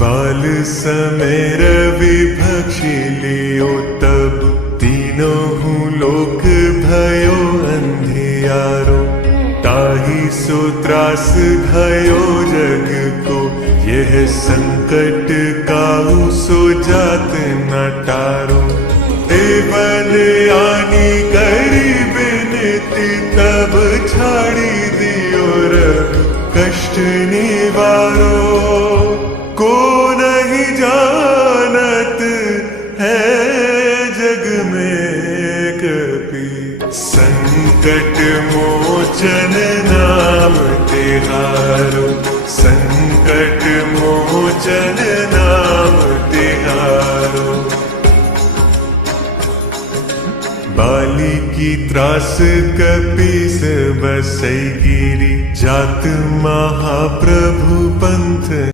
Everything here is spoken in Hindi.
बाल समय रवि भक्षी लियो तब तीनों हूँ लोक भयो अंधियारो। ताही सो त्रास भयो जग को, यह संकट काहू सो जात न टारो। देवन आनी करी बिनती तब छाड़ी दियो रब कष्ट निवारो। को नहीं जानत है जग में कपि, संकट मोचन नाम तिहारो। संकट मोचन नाम तिहारो। बाली की त्रास कपीस बसई गिरी, जात महाप्रभु पंथ